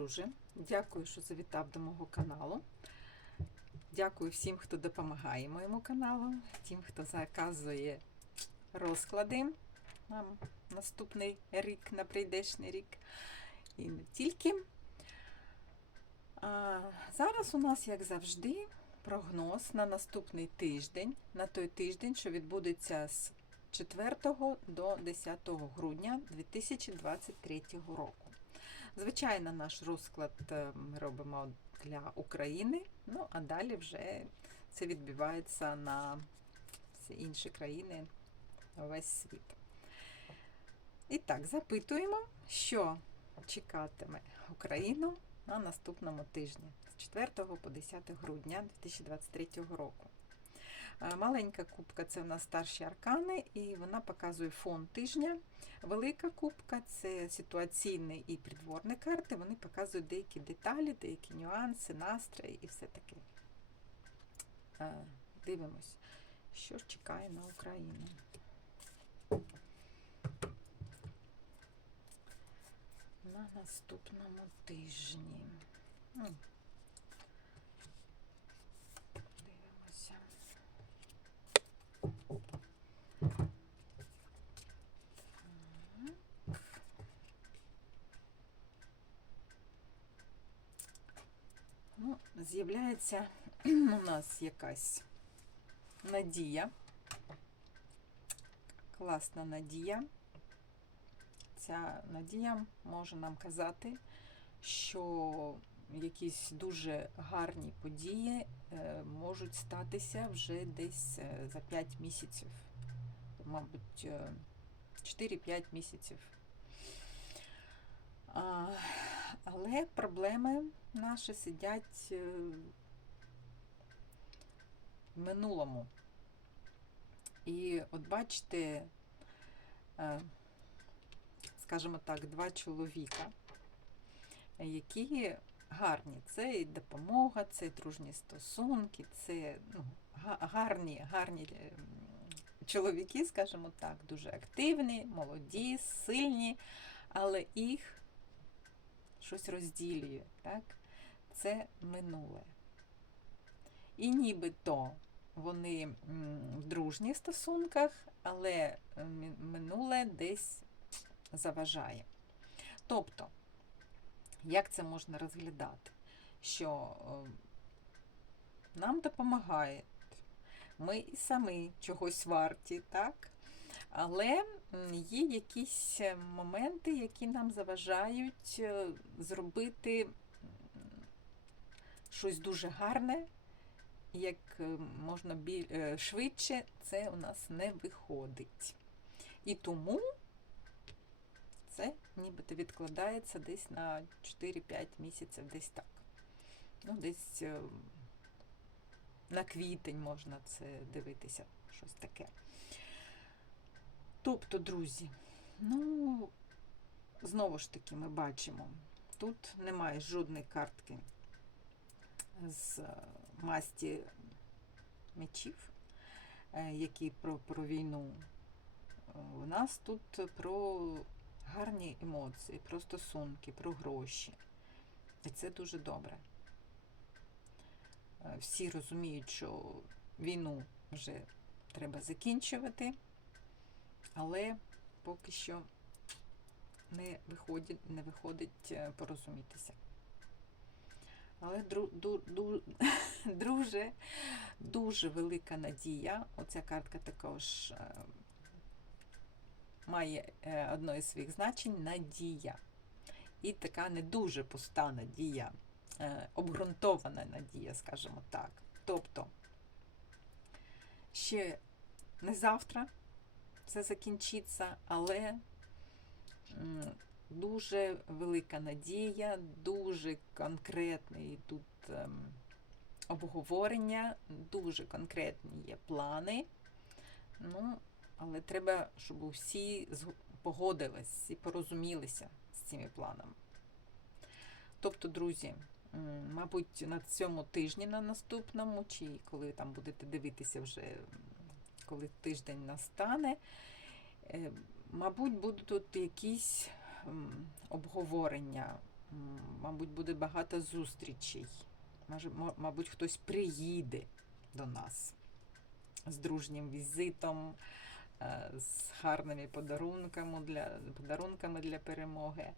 друже. Дякую, що завітав до мого каналу. Дякую всім, хто допомагає моєму каналу, тим, хто заказує розклади на наступний рік, на прийдешний рік. І не тільки. А, зараз у нас, як завжди, прогноз на наступний тиждень, на той тиждень, що відбудеться з 4 до 10 грудня 2023 року. Звичайно, наш розклад е, ми робимо для України, ну а далі вже це відбувається на всі інші країни, на весь світ. І так, запитуємо, що чекатиме Україну на наступному тижні з 4 по 10 грудня 2023 року. Е, Маленька кубка це в нас старші аркани, і вона показує фон тижня. Велика кубка це ситуаційні і придворні карти. Вони показують деякі деталі, деякі нюанси, настрої і все таке. Е, Дивимось, що чекає на Україну. На наступному тижні. З'являється у нас якась надія. Класна надія. Ця надія може нам казати, що якісь дуже гарні події е, можуть статися вже десь е, за 5 місяців. Мабуть, е, 4-5 місяців. Але проблеми наші сидять е, в минулому. І от бачите, е, скажімо так, два чоловіка, які гарні. Це і допомога, це і дружні стосунки, це ну, гарні, гарні е, чоловіки, скажімо так, дуже активні, молоді, сильні, але їх щось розділює. Так? Це минуле. І нібито вони в дружніх стосунках, але е, минуле десь заважає. Тобто, як це можна розглядати? Що е, нам допомагає, ми і самі чогось варті, так? Але є якісь е, моменти, які нам заважають е, зробити щось дуже гарне, як е, можна швидше, це у нас не виходить. І тому це нібито відкладається десь на 4-5 місяців, десь так. Ну, десь на квітень можна це дивитися, щось таке. Тобто, друзі, ну, знову ж таки, ми бачимо, тут немає жодної картки з е, масті мечів, е, які про, про війну. Е, У нас тут про гарні емоції, про стосунки, про гроші. І це дуже добре. Всі розуміють, що війну вже треба закінчувати, але поки що не виходить, не виходить е, порозумітися. Але дру, ду, ду, друже, дуже велика надія. Оця картка також е, має е, одне із своїх значень надія. І така не дуже пуста надія, обґрунтована надія, скажімо так. Тобто, ще не завтра це закінчиться, але дуже велика надія, дуже конкретний тут ем, обговорення, дуже конкретні є плани. Ну, але треба, щоб усі погодились, всі порозумілися з цими планами. Тобто, друзі, мабуть, на цьому тижні на наступному, чи коли там будете дивитися вже, коли тиждень настане, е, мабуть, будуть якісь обговорення Мабуть, буде багато зустрічей. Мабуть, хтось приїде до нас з дружнім візитом, е, з гарними подарунками для, подарунками для перемоги.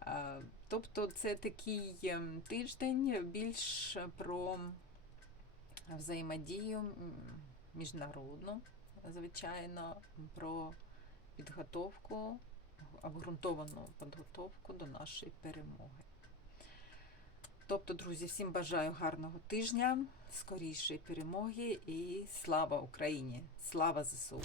Е, Тобто це такий тиждень більш про взаємодію міжнародну, звичайно, про підготовку, обґрунтовану підготовку до нашої перемоги. Тобто, друзі, всім бажаю гарного тижня, скорішої перемоги і слава Україні! Слава ЗСУ!